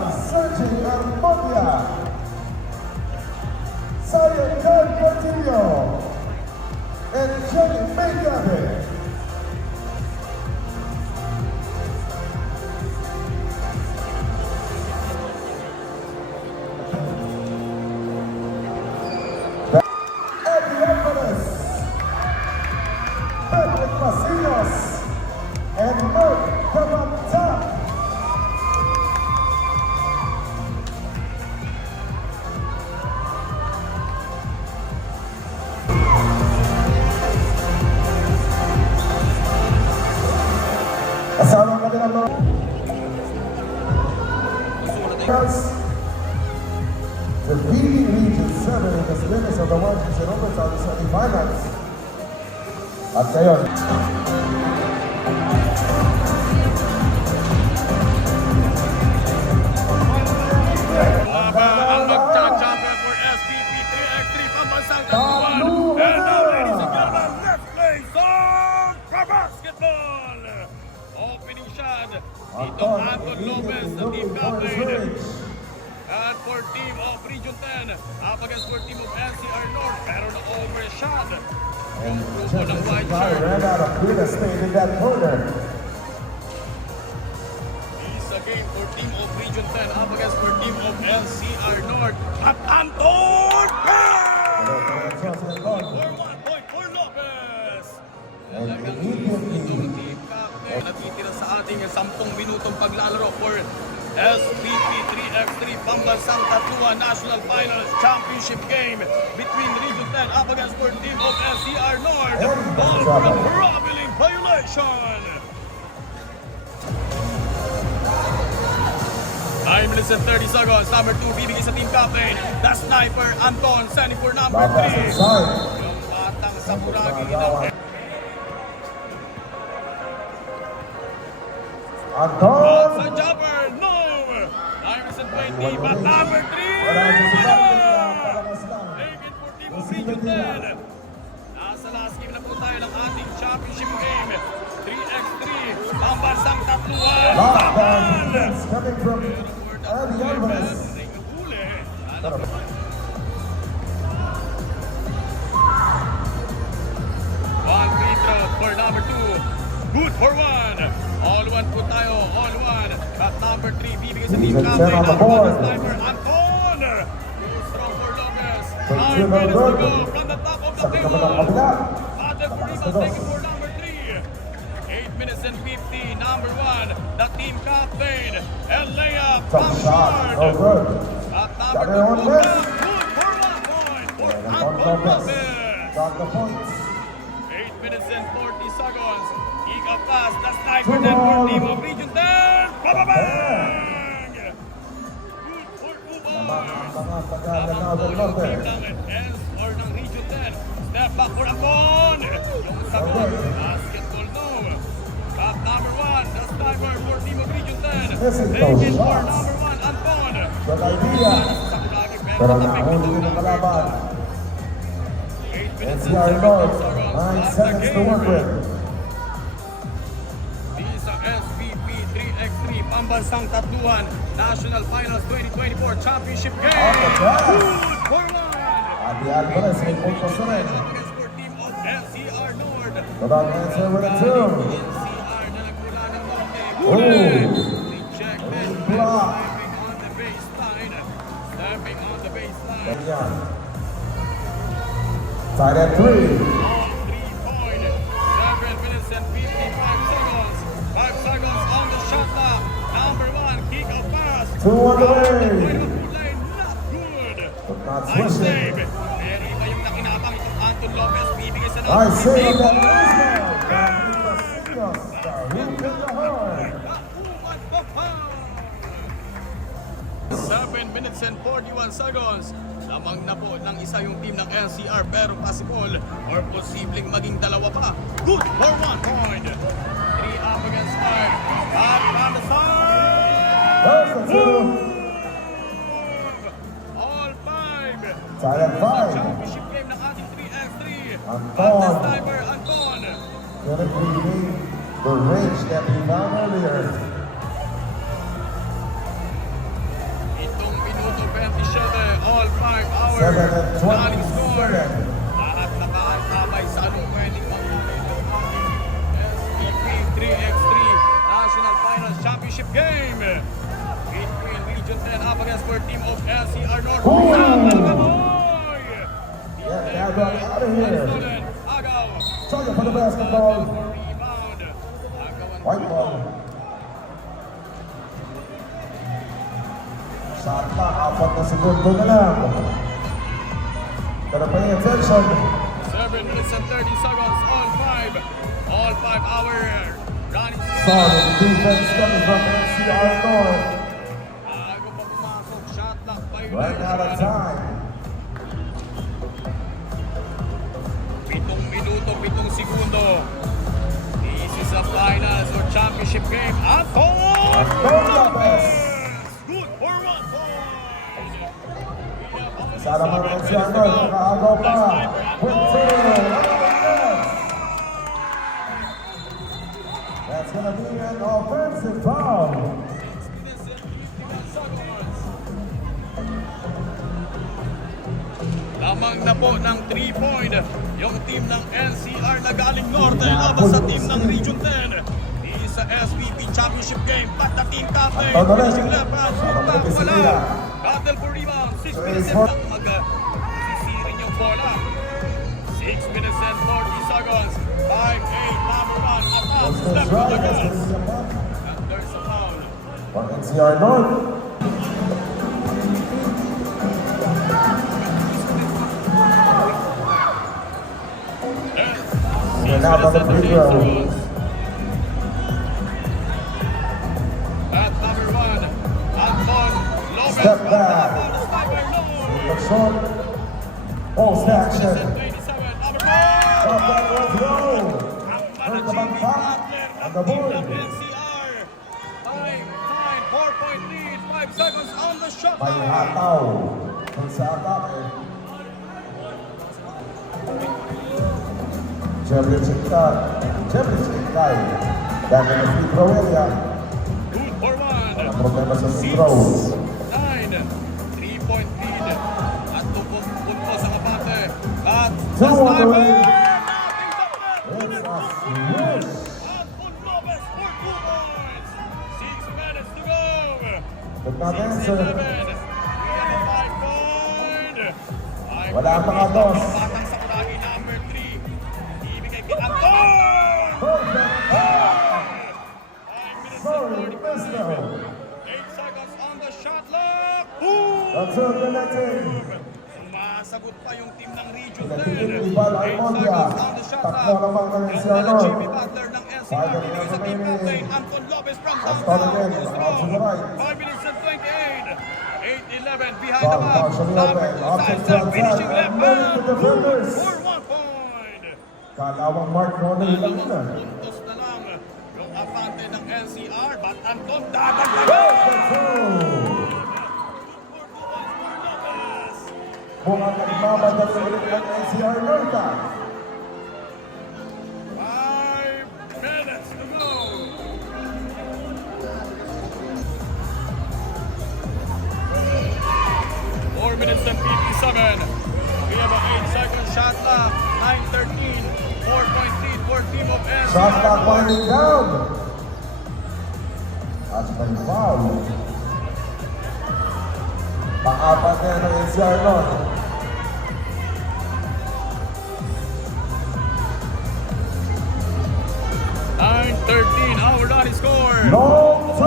by Sergio Armondia, Sayakal Portillo, and Jenny Maygabe. Patrick Macias and Mark Cabanta. Kasama kami ng mga defeating Region 7 in the limits of the Washington and overtime semifinals. At ngayon, ang magcha-champion for SPP 3x3 pambansang tatuan. And now, ladies and gentlemen, let's play soccer basketball! Opening shot, dito Anton Lopez, the team captain. And for team of Region 10, up against for team of NCR North, pero na-overshot. Yung grupo ng white shirt. ran out of real estate in that corner. Is again for team of Region 10, up against for team of NCR North. At Anton! For 1 point for Lopez! Talagang itong team captain natitira sa ating 10 minutong paglalaro for SPP 3x3 Pambansang Tatuan National Finals Championship game between Region 10 up against for team of NCR North. Ball from Robeling violation. 9 minutes and 30 seconds. Number 2 bibigay sa team captain. The sniper Anton sending for number 3. Yung batang Samuragi ng Anton! sa jumper, no! 9 minutes and 20, but number 3! Take it for team of Region 10. Nasa last game na po tayo ng ating championship game. 3x3, Pambansang Tatuan. Lockdown defense coming from Eddie Alvarez. One free throw for number 2. Good for 1. All one po tayo, all one. At number 3, bibigay sa team captain. on the Ang board. sniper, Anton. Too strong for Lopez. From 9 Jimmy minutes to go Burton. from the top of the Sa kabila table. kabila. Patrick Burritos taking for number 3. 8 minutes and 50, number 1, the team captain, Elea Top shot, no Bamshard. good. At Got number it on 2, net. good for 1 point for Anton Anton Lopez Lopez. got the points. 8 minutes and 40 seconds. Giga pass, the sniper then for team of Region 10. Bababang! Good for 2 points. Mga pagkala Habang na po del yung Norte. team ng ENS or ng Region 10. Step back for Anton. Yung sagot, basketball no. Top number 1, the sniper for team of Region 10. Missing Take those it for shots. number 1, Anton. Good idea. Sakulagi, Pero tapik nahuli itong ng number kalaban. 8 minutes and NCR 17 North, seconds. 9 At the seconds to work game. with. This is SPP 3x3 Pambansang Tatuan National Finals 2024 Championship game. Off the glass. Good for 1. Adi Alvarez may puntos na rin. Against for team of NCR North. Without answer with a 2. NCR na nagmula ng Norte. Oh. Rejected. Block. Stepping on the baseline. Stepping on the baseline. Ganyan. Tied at 3. On 3-point. 7 minutes and 55 seconds. 5 seconds on the shot clock. Number 1, kick out pass. 2 on the way. Point of good line, not good. But not Nice switching. save. Pero iba yung nakinabang itong Anton Lopez. Bibigay sa number Nice save on that 3. baseball. Carlos Casillas, the hoop in the horn. 7 minutes and 41 seconds. Lamang na po ng isa yung team ng NCR pero possible or posibleng maging dalawa pa. Good for 1 point. 3 up against 5. Up on the side. There's the 2. All 5. Tied at 5. Championship game ng ating 3x3. Anton. At the sniper, Anton. Gonna create the range that we found earlier. our 7 and running score. 27. Lahat nakaantabay sa anong pwedeng mangyari ng ating SPP 3x3 National Finals Championship Game. Between Region 10 up against our team of NCR North. Yeah, Agaw out of here. Agaw. Try for the basketball. Rebound. White ball. Shot clock, 4 na segundo na lang. Gotta pay attention. 7 minutes and 30 seconds. All five our running score. Solid defense coming from NCR North. Bago pa pumasok, shot clock by Right out of time. 7 minuto, 7 segundo. This is a finals or championship game. Anton Lopez. Good for 1 point. Sa naman NCR North, nakaagaw pa. That's gonna be an offensive foul. Lamang na po ng 3-point yung team ng NCR na galing Norte laban sa team ng Region 10. Di sa SPP Championship Game, but the team captain, finishing left hand, back pala. Battle for rebound, 6 minutes and lang sisirin yung bola. 6 minutes and 40 seconds. 5-8, number 1, attack, step to the gas. And there's a foul. For NCR North. We're now on the free throw. At number 1, Anton Lopez. Step back. The short post action. 27, number 4. Shot that was low. Heard the back foul on the board. NCR. Time, 4-point lead, 5 seconds on the shot May clock. hataw dun sa atake. Championship tie. Back in the free throw area. Good for 1. Walang problema sa free throws. 9, 3-point lead. At punto sa kabate. At Two on the way. Nothing but net. It's a swish. Anton Lopez for 2 points. 6 minutes to go. But not answer. 6-11. We have a 5-point. Wala pang agos. Batang sa kuragi, number 3. Ibigay kay Anton. Perfect. 5 minutes Sorry, and 40 missed out. 8 seconds on the shot clock. Boom! That's all the netting. Sumasagot pa yung team ng Region 10. Pinagpipit ni Val 8 Almondia. seconds on the shot Takbo clock. naman ng Yan NCR pala North. Jimmy Butler ng NCR. 5 Pinigay minutes sa team remaining. captain Anton Lopez from Aston downtown. again, Goes out to the through. right. 5 minutes and 28. 8-11 behind Ball the back. partially Number open. 2 Option Sanchez to finishing attack. left And hand. the defenders. For 1 point. Kalawang Mark Ronald lang Dalawang na. puntos na lang yung abante ng NCR. But Anton dadagdagan. Mukhang nagmamadali ulit ng NCR North. 5 minutes to go. Four minutes and 57. We have a 8-second shot clock. 9-13. 4-point lead for team of NCR. Shot clock winding down. At may foul. Pang-apat na yan ng NCR North. Our running score. Long two.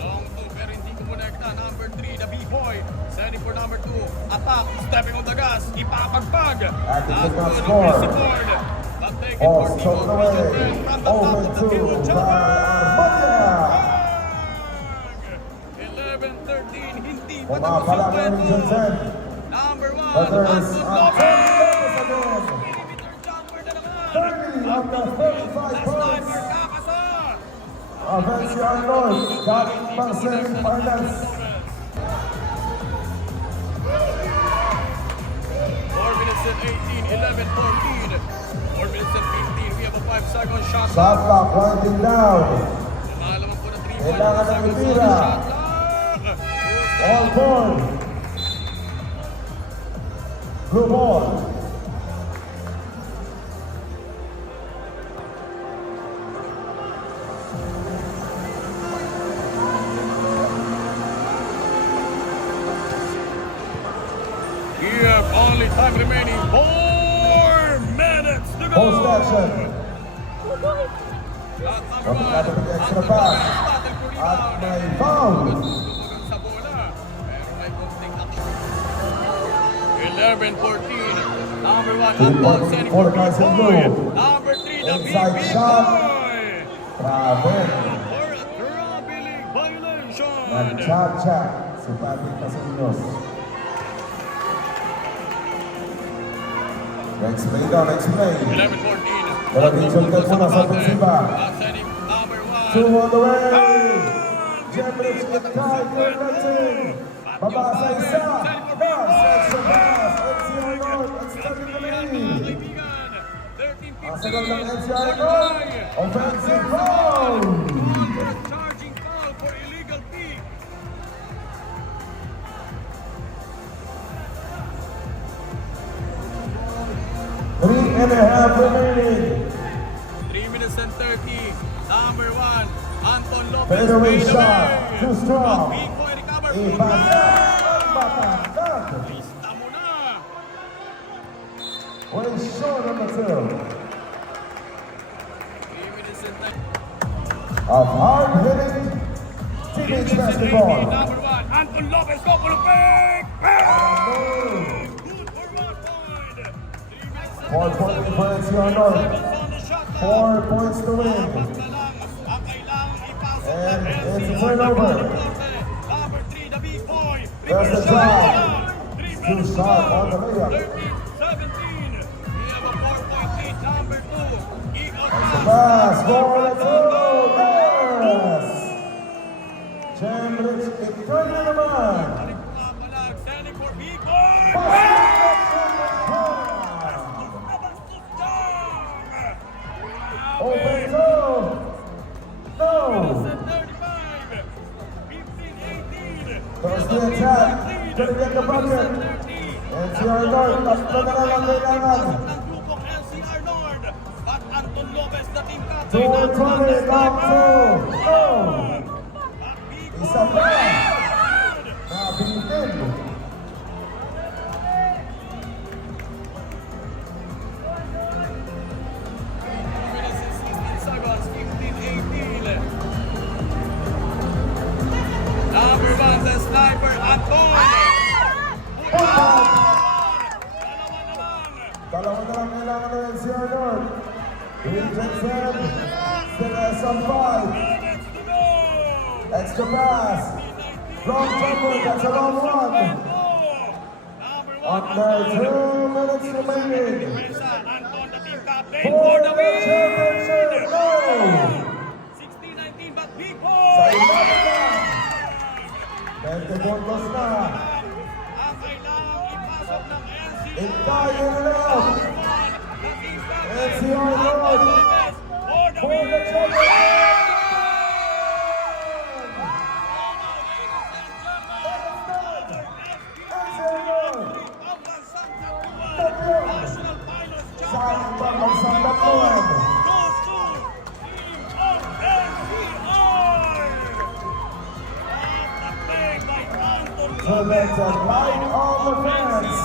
Long two, pero hindi kumonekta. Number 3, the B-boy. Sending for number 2. Attack, stepping on the gas. Ipapagpag. At it did not Good score. on the board. But taken Oh, for team choked of away. Region 10 from the top Over of the two field. by Jumper! Armada. 11-13. Hindi pa Pumapala tapos ng ang Region kwento. 10. Number 1, Others Anton Anton Lopez. Lopez again. Perimeter jumper na naman. 30 of the 35 Last points timer, kakasa. of NCR North. Galing pang semifinals. 4 minutes and 18, 11, 14. 4 minutes and 15. We have a 5-second shot Shot clock winding down. Lumalaman po na 3 Kailangan ng itira. shot clock. All board. Blue ball. We have only time remaining 4 minutes to go. Post action. At number Kapit natin ang extra Anton pass. Lopez, battle for At rebound. may foul. Tulugan sa bola. Pero may posting action. 11-14. Number 1, Anton sending for For Carson Boy. Blue. Number 3, the Inside big shot. boy. Grabe. For a troubling violation. Nag-chat-chat si Patrick Casillas. Next play daw, next play. 11-14. Dalawang sultan muna sa ofensiba. Sending number 1. Two on the way. Jemrich Itai connecting. Babasa isa. Pass, extra pass. NCR North extending the lead. Ang sagot ng NCR North. Offensive foul. Charging foul for illegal peak. Three and a half remaining. 3 minutes and 30. Number 1, Anton Lopez. Fadeaway fade shot. away. Too strong. Ang big boy recover. Ibatag. Lista mo na. Way short on the field 3 minutes and 30. of hard-hitting teenage basketball. Number 1, Anton Lopez go for the pick. Good for 1 point. 3 minutes and 4-point difference here on North. seconds on the shot clock. 4 points to win. Apat na lang ang kailangang ipasok And ng it's a NCR turnover. Number 3, the big boy. There's the Reverse try. shot. 3 Too minutes to sharp go. on the layup. 13-17. We have a 4-point lead. Number 2, Eagle Pass for the two. Yes. Jemrich Itai naman. Papalag, sending for big boy. Open two. No. 35, 15-18. There's the attack. Gonna get the bucket. NCR North, tatlo na lang ang kailangan. Ng grupong NCR North. At Anton Lopez, the team captain. 2-20, top two. No. At big Isa boy. pa. Nabitin. Minutes and 16 seconds, 15-18. Number 1, the sniper, Anton. Putback. Dalawa na lang. Dalawa na lang kailangan ng NCR North. Richardson. Still has some 5. Minutes to go. Extra pass. Wrong jumper. That's a long one. Number 1, Under 2 minutes remaining. Anton, the team captain, For for the the win. championship. No. 16-19, but big Sa boy. ilalim na. 20 puntos na. Ang kailangang ipasok ng NCR. Itai in and out. The team captain, NCR Anton North. Lopez, for the For the win. championship. NCR North. National Finals Sa champion ibang bansang Batuan. goes to Team of NCR. At the play by Anton So let's light all the fans.